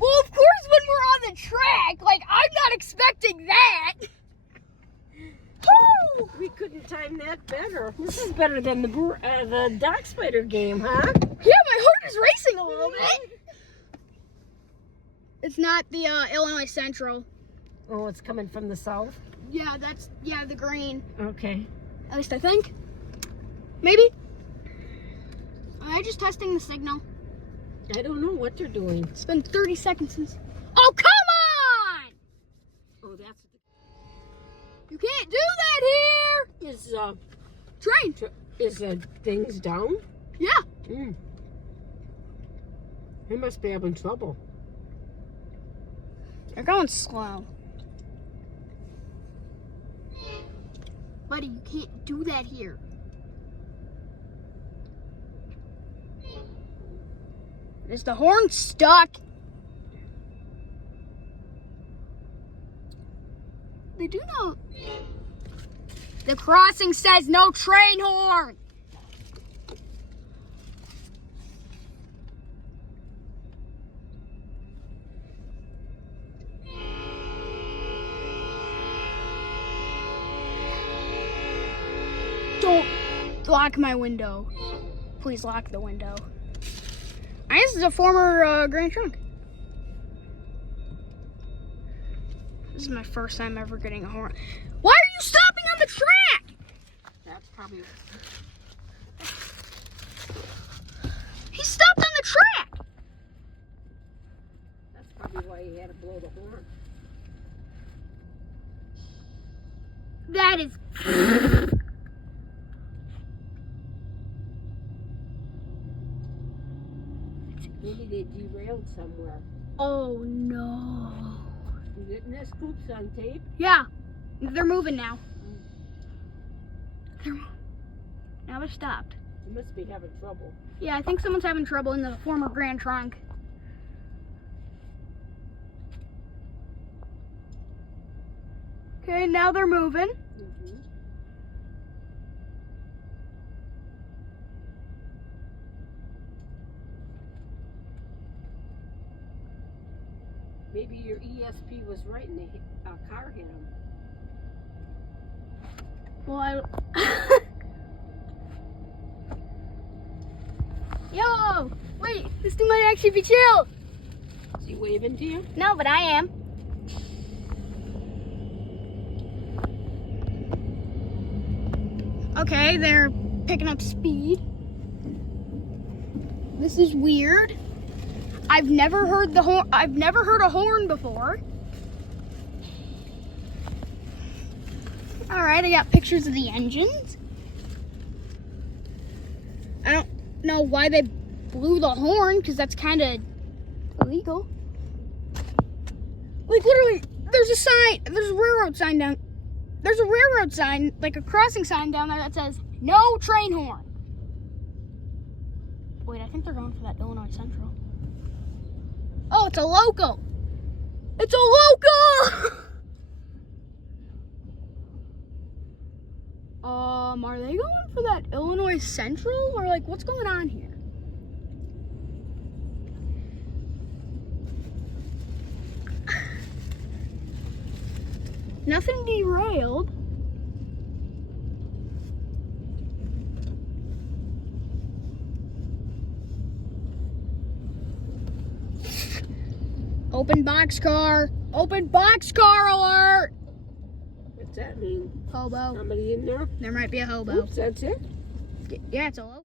Well, of course when we're on the track. Like, I'm not expecting that. Woo! We couldn't time that better. This is better than the dog spider game, huh? Yeah, my heart is racing a little bit. It's not the Illinois Central. Oh, it's coming from the south? Yeah, the green. Okay. At least I think. Maybe. Am I just testing the signal? I don't know what they're doing. It's been 30 seconds since. Oh, come on! Oh, that's... You can't do that here! Is, Train. Is things down? Yeah. They must be having trouble. They're going slow. Buddy, you can't do that here. Is the horn stuck? They do know. The crossing says no train horn. Don't lock my window. Please lock the window. This is a former Grand Trunk. This is my first time ever getting a horn. Why are you stopping on the track? That's probably... He stopped on the track. That's probably why he had to blow the horn. That is... Maybe they derailed somewhere. Oh no. Getting this scoops on tape? Yeah, they're moving now. Now they're stopped. You must be having trouble. Yeah, I think someone's having trouble in the former Grand Trunk. Okay, now they're moving. Maybe your ESP was right and the car hit him. Well, Yo! Wait, this thing might actually be chill. Is he waving to you? No, but I am. Okay, they're picking up speed. This is weird. I've never heard the horn. I've never heard a horn before. All right, I got pictures of the engines. I don't know why they blew the horn, because that's kind of illegal. Like literally, there's a sign. There's a railroad sign down. There's a railroad sign, like a crossing sign down there that says no train horn. Wait, I think they're going for that Illinois Central. Oh, it's a local. It's a local. Are they going for that Illinois Central, or like what's going on here? Nothing derailed. Open boxcar. Open boxcar alert. What's that mean? Hobo. Somebody in there? There might be a hobo. Oops, that's it? Yeah, it's a local.